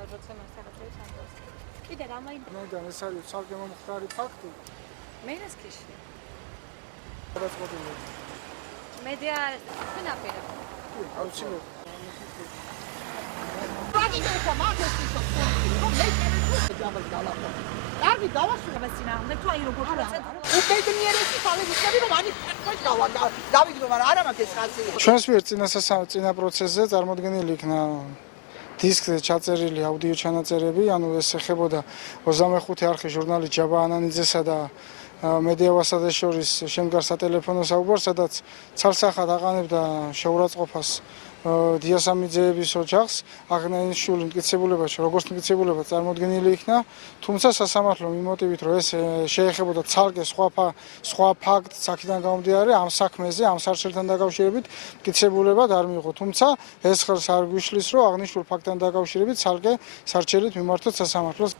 როცა მას რაღაცები სამბოს. კიდე რა მაინდა? მე ეს არის ცალკე მომხდარი ფაქტი. მე რას ქეში? გადაწყვეტილი. მედია თქვენ აპირებ. აუცილებლად. რაგიცა მაგეთი რომ მე შეიძლება დავახო. კარგი დავასრულე მასინა, თუ აი როგორ ხარ. უბედნიერესი ხალხები რომ ამის ფაქტს დავიგდო, მაგრამ არა მაგის ხალხი. ჩვენს მიერ წინა პროცესზე წარმოდგენილი იქნა დისკზე ჩაწერილი აუდიო ჩანაწერები, ანუ ეს ეხებოდა 25 არხი ჟურნალის ჯაბა ანანიძესა და მედია ვასადეს შორის შემდგარ სატელეფონო საუბარს, სადაც ცალსახად აყენებდა შეურაცხყოფას დიასამიძეების ოჯახს, აღნიშნული მტკიცებულებაში, როგორც მტკიცებულება წარმოდგენილი იქნა, თუმცა სასამართლო მიმოტივით, რომ ეს შეეხებოდა ცალკე სხვა ფაქტს აქედან გამომდინარე, ამ საქმეზე, ამ სარჩელთან დაკავშირებით მტკიცებულება არ მიიღო, თუმცა ეს ხელს არ გვიშლის, რომ აღნიშნულ ფაქტთან დაკავშირებით ცალკე სარჩელით მიმართოთ სასამართლოს.